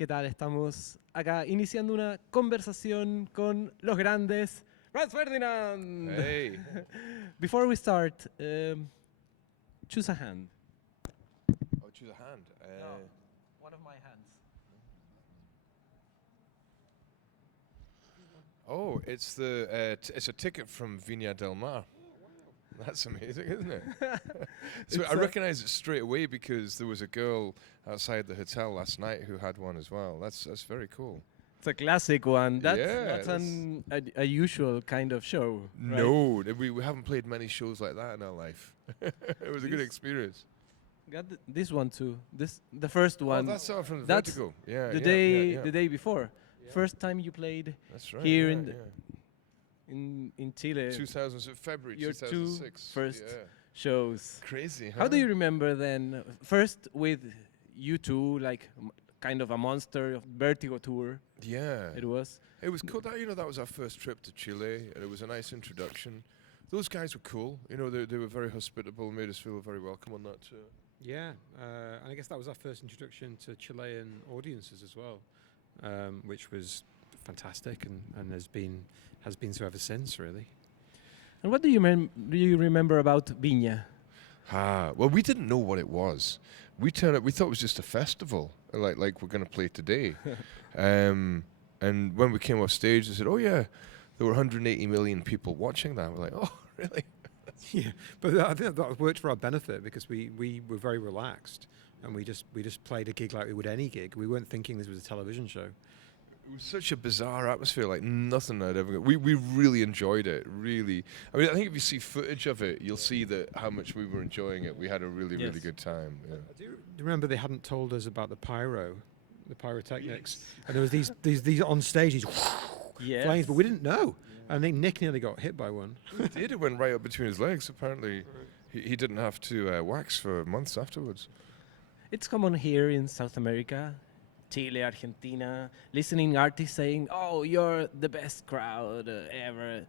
¿Qué tal? Estamos acá iniciando una conversación con los grandes Franz Ferdinand. Hey. Before we start, choose a hand. Oh, choose a hand. One of my hands. Oh, it's it's a ticket from Viña del Mar. That's amazing, isn't it? So I recognize it straight away because there was a girl outside the hotel last night who had one as well. That's very cool. It's a classic one. That's Yeah, not a usual kind of show. Right? No, we haven't played many shows like that in our life. It was a good experience. Got this one too. The first one. Oh, that's from the That's Vertigo. Yeah, the yeah. day before. Yeah. First time you played That's right. here yeah, in Chile. 2000 February Your 2006. two first Yeah. shows. Crazy. Huh? How do you remember then? First with you two, like kind of a monster of Vertigo tour. Yeah. It was. It was cool. That was our first trip to Chile, and it was a nice introduction. Those guys were cool. They were very hospitable, made us feel very welcome on that tour. Yeah, and I guess that was our first introduction to Chilean audiences as well, which was fantastic and has been so ever since, really. And what do you remember about Viña? Well, we didn't know what it was. We thought it was just a festival, like we're going to play today. And when we came off stage, they said, "Oh yeah, there were 180 million people watching that." We're like, "Oh, really?" Yeah, but I think that worked for our benefit because we were very relaxed and we just played a gig like we would any gig. We weren't thinking this was a television show. It was such a bizarre atmosphere, like nothing I'd ever. We really enjoyed it. Really, I mean, I think if you see footage of it, you'll see that how much we were enjoying it. We had a really good time. Yeah. Do you remember they hadn't told us about the pyrotechnics, and there was these on stage, these flames, but we didn't know. I think Nick nearly got hit by one. He did. It went right up between his legs. Apparently, he didn't have to wax for months afterwards. It's common here in South America, Chile, Argentina, listening artists saying, "Oh, you're the best crowd ever."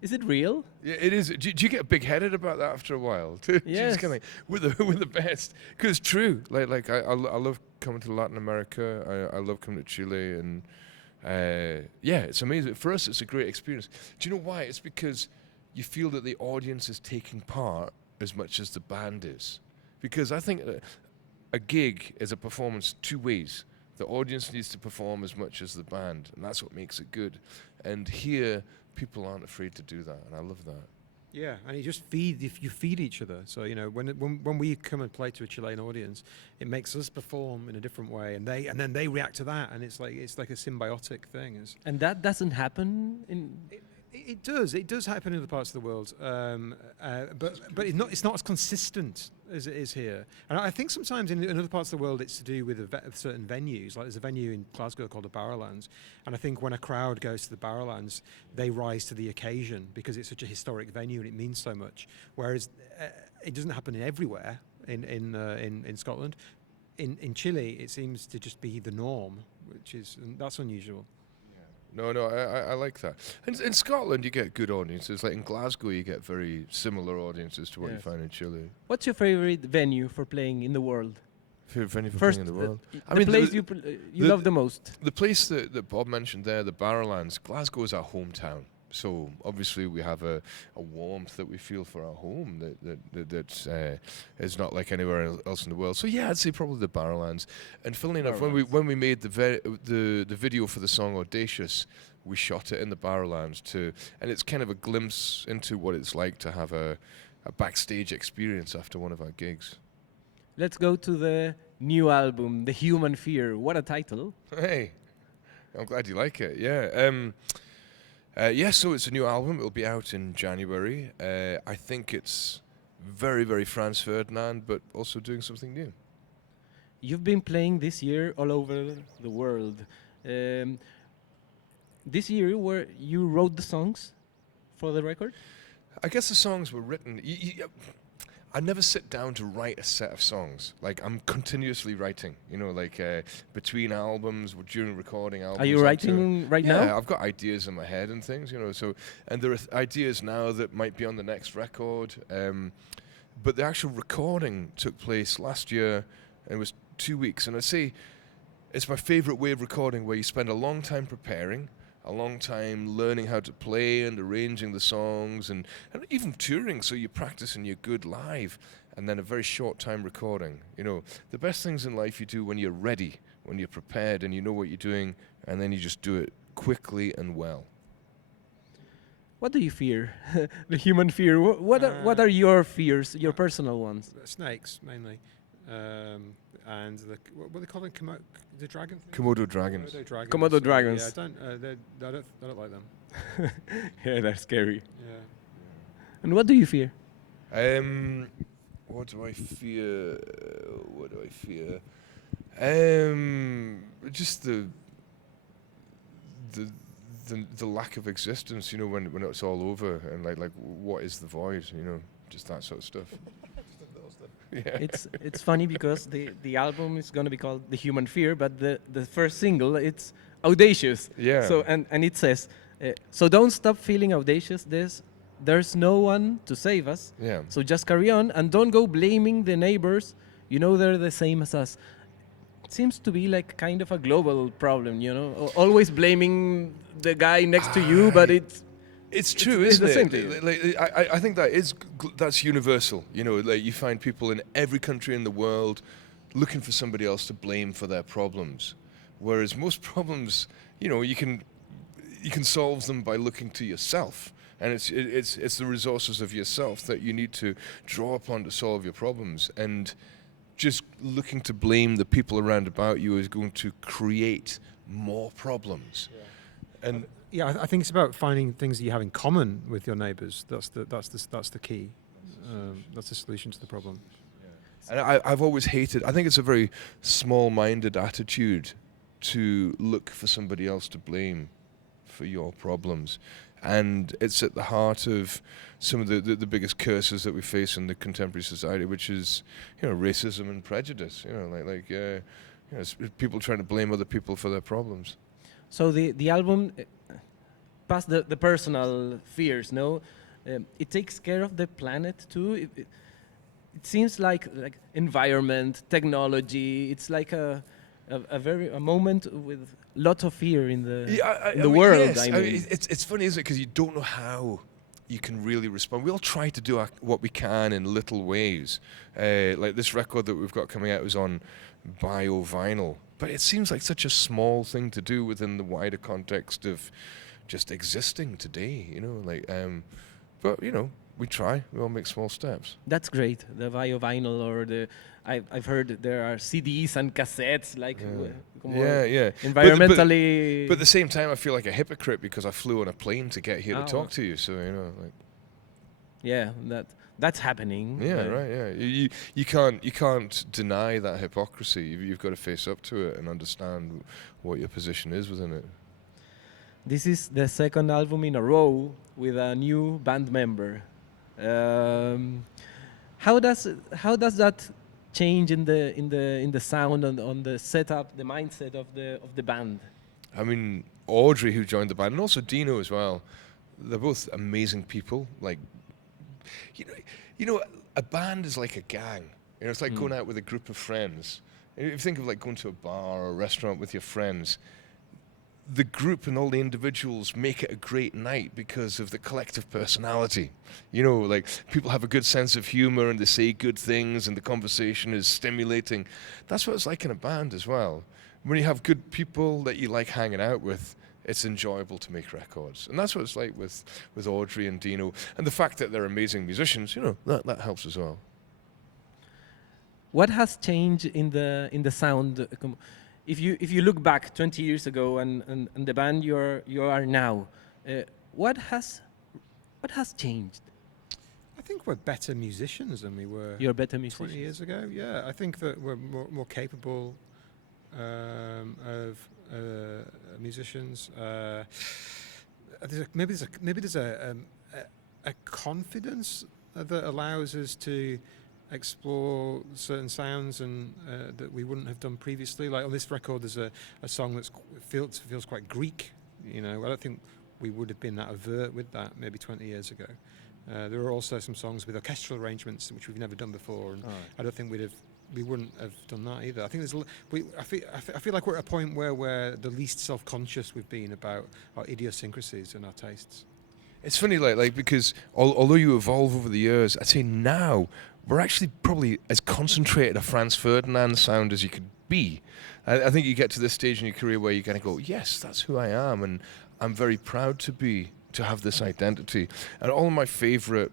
Is it real? Yeah, it is. Do you get big-headed about that after a while? Yes. Kind of like, we're the best. Because it's true. Like I love coming to Latin America. I love coming to Chile, and it's amazing. For us, it's a great experience. Do you know why? It's because you feel that the audience is taking part as much as the band is. Because I think a gig is a performance two ways. The audience needs to perform as much as the band, and that's what makes it good. And here, people aren't afraid to do that, and I love that. Yeah, and you feed each other. So when we come and play to a Chilean audience, it makes us perform in a different way, and then they react to that, and it's like a symbiotic thing. And that doesn't happen in. It does. It does happen in other parts of the world, but it's not as consistent as it is here. And I think sometimes in other parts of the world it's to do with certain venues. Like there's a venue in Glasgow called the Barrowlands, and I think when a crowd goes to the Barrowlands, they rise to the occasion because it's such a historic venue and it means so much. Whereas it doesn't happen everywhere in Scotland. In Chile, it seems to just be the norm, that's unusual. No, I like that. And in Scotland, you get good audiences. Like in Glasgow, you get very similar audiences to what you find in Chile. What's your favorite venue for playing in the world? Favorite venue for playing in the world? The place you love the most? The place that Bob mentioned there, the Barrowlands, Glasgow is our hometown. So obviously we have a warmth that we feel for our home that is not like anywhere else in the world. So yeah, I'd say probably the Barrowlands. And funnily enough, when we made the video for the song Audacious, we shot it in the Barrowlands too, and it's kind of a glimpse into what it's like to have a backstage experience after one of our gigs. Let's go to the new album, The Human Fear. What a title! Hey, I'm glad you like it. Yeah. So it's a new album. It'll be out in January. I think it's very, very Franz Ferdinand, but also doing something new. You've been playing this year all over the world. This year, where you wrote the songs for the record? I guess the songs were written. I never sit down to write a set of songs. Like I'm continuously writing, between albums, during recording albums. Are you writing right now? Yeah, I've got ideas in my head and things, So, and there are ideas now that might be on the next record. But the actual recording took place last year, and it was 2 weeks. And I say, it's my favorite way of recording, where you spend a long time preparing, a long time learning how to play and arranging the songs, and even touring, so you practice and you're good live, and then a very short time recording. You know, the best things in life you do when you're ready, when you're prepared and you know what you're doing, and then you just do it quickly and well. What do you fear? The human fear. What are your fears, your personal ones? Snakes, mainly. And what do they call them? The dragon thing? Komodo dragons. Komodo dragons. Yeah, I don't like them. Yeah, they're scary. Yeah. And what do you fear? What do I fear? What do I fear? Just the lack of existence, you know, when it's all over, and like what is the void, you know, just that sort of stuff. Yeah. It's funny because the album is gonna be called The Human Fear, but the first single, it's audacious. Yeah. So and it says, so don't stop feeling audacious. There's no one to save us. Yeah. So just carry on and don't go blaming the neighbors. You know they're the same as us. It seems to be like kind of a global problem, you know, always blaming the guy next to you, but It's true, it's isn't the it? same thing. I think that's universal. You know, like you find people in every country in the world looking for somebody else to blame for their problems, whereas most problems, you know, you can solve them by looking to yourself, and it's the resources of yourself that you need to draw upon to solve your problems, and just looking to blame the people around about you is going to create more problems. Yeah. And yeah, I think it's about finding things that you have in common with your neighbours. That's the key. That's the solution to the problem. And I've always hated, I think it's a very small-minded attitude to look for somebody else to blame for your problems. And it's at the heart of some of the biggest curses that we face in the contemporary society, which is, you know, racism and prejudice. You know, you know, it's people trying to blame other people for their problems. So the album, past the personal fears, no, it takes care of the planet too. It seems like environment, technology. It's like a moment with lots of fear in the world. Yes. I mean, it's funny, isn't it? Because you don't know how you can really respond. We all try to do what we can in little ways. Like this record that we've got coming out is on bio vinyl, but it seems like such a small thing to do within the wider context of just existing today. You know, but you know, we try. We all make small steps. that's great. The bio vinyl or I've heard there are CDs and cassettes Yeah. environmentally. But at the same time, I feel like a hypocrite because I flew on a plane to get here to talk to you. So you know, yeah, that's happening. Yeah, right. Yeah, you can't deny that hypocrisy. You've got to face up to it and understand what your position is within it. This is the second album in a row with a new band member. How does that change in the sound and on the setup, the mindset of the band? I mean, Audrey, who joined the band, and also Dino as well. They're both amazing people. Like, you know, a band is like a gang. You know, it's like going out with a group of friends. If you think of like going to a bar or a restaurant with your friends, the group and all the individuals make it a great night because of the collective personality. You know, like people have a good sense of humor and they say good things and the conversation is stimulating. That's what it's like in a band as well. When you have good people that you like hanging out with, it's enjoyable to make records. And that's what it's like with Audrey and Dino. And the fact that they're amazing musicians, you know, that helps as well. What has changed in the sound? If you look back 20 years ago and the band you are now, what has changed? I think we're better musicians than we were. You're better musicians 20 years ago. Yeah, I think that we're more capable of musicians. Maybe there's a confidence that allows us to explore certain sounds and that we wouldn't have done previously. Like on this record, there's a song that feels quite Greek. You know, I don't think we would have been that overt with that maybe 20 years ago. There are also some songs with orchestral arrangements which we've never done before, and I don't think we'd have we wouldn't have done that either. I think I feel like we're at a point where we're the least self-conscious we've been about our idiosyncrasies and our tastes. It's funny, like because although you evolve over the years, I'd say now we're actually probably as concentrated a Franz Ferdinand sound as you could be. I think you get to this stage in your career where you kind of go, yes, that's who I am, and I'm very proud to have this identity. And all my favorite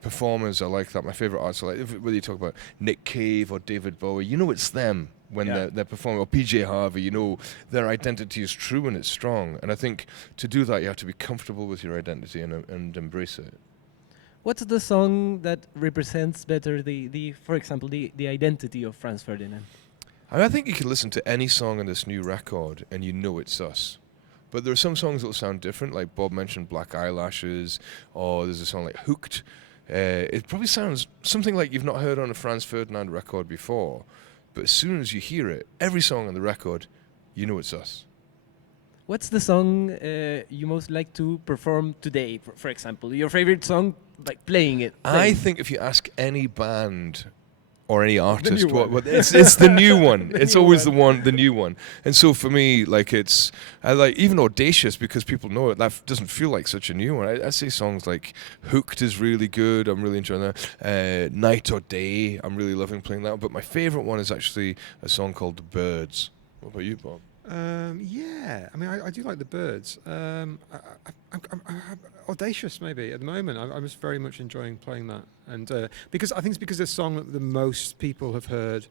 performers are like that. My favorite artists are like, whether you talk about Nick Cave or David Bowie, you know it's them when they're performing, or PJ Harvey, you know their identity is true and it's strong. And I think to do that, you have to be comfortable with your identity and embrace it. What's the song that represents better for example, the identity of Franz Ferdinand? I think you can listen to any song on this new record and you know it's us. But there are some songs that will sound different, like Bob mentioned Black Eyelashes, or there's a song like Hooked. It probably sounds something like you've not heard on a Franz Ferdinand record before, but as soon as you hear it, every song on the record, you know it's us. What's the song you most like to perform today, for example? Your favorite song, like playing it? I think if you ask any band or any artist, it's the new one. The It's new always one. the new one. And so for me, like I like even Audacious, because people know it. That doesn't feel like such a new one. I say songs like Hooked is really good. I'm really enjoying that. Night or Day, I'm really loving playing that. But my favorite one is actually a song called The Birds. What about you, Bob? Yeah, I mean, I do like the Birds. I'm Audacious, maybe at the moment. I'm just very much enjoying playing that, and because I think it's because the song that the most people have heard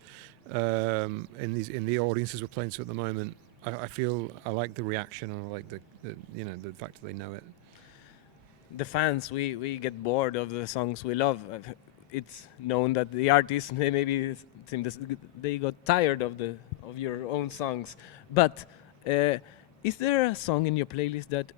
in the audiences we're playing to at the moment. I feel I like the reaction, and I like the fact that they know it. The fans, we get bored of the songs we love. It's known that the artists maybe they got tired of your own songs. But is there a song in your playlist that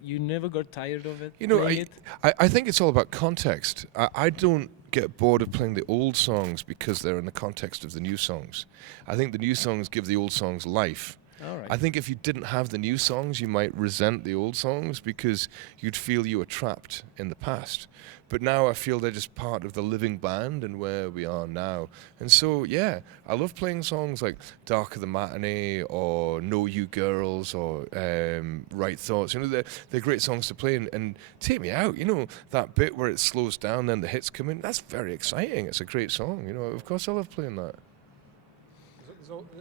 you never got tired of it? You know, playing it? I think it's all about context. I don't get bored of playing the old songs because they're in the context of the new songs. I think the new songs give the old songs life. All right. I think if you didn't have the new songs, you might resent the old songs because you'd feel you were trapped in the past. But now I feel they're just part of the living band and where we are now. And so, yeah, I love playing songs like Dark of the Matinee or Know You Girls or Right Thoughts. You know, they're great songs to play and take me out. You know, that bit where it slows down, then the hits come in, that's very exciting. It's a great song. You know, of course I love playing that.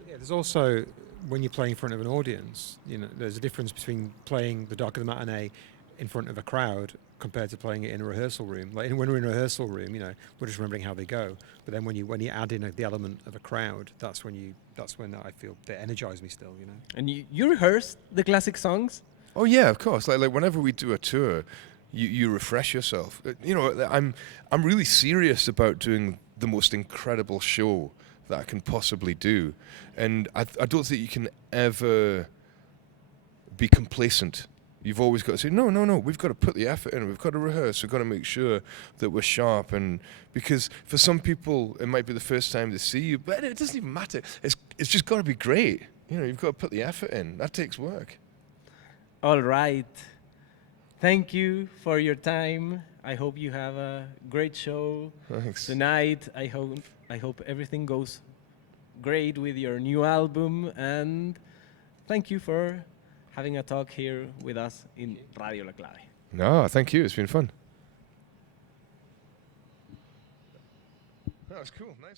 There's also, when you're playing in front of an audience, you know, there's a difference between playing the Dark of the Matinee in front of a crowd compared to playing it in a rehearsal room. Like when we're in a rehearsal room, you know, we're just remembering how they go. But then when you add in the element of a crowd, that's when I feel they energize me still, you know. And you rehearse the classic songs? Oh yeah, of course. Like whenever we do a tour, you refresh yourself. You know, I'm really serious about doing the most incredible show that I can possibly do, and I don't think you can ever be complacent. You've always got to say, no, we've got to put the effort in, we've got to rehearse, we've got to make sure that we're sharp. And because for some people, it might be the first time they see you, but it doesn't even matter. It's just got to be great. You know, you've got to put the effort in. That takes work. All right. Thank you for your time. I hope you have a great show Thanks. tonight. I hope everything goes great with your new album, and thank you for having a talk here with us in Radio La Clave. No, thank you. It's been fun. That was cool. Nice.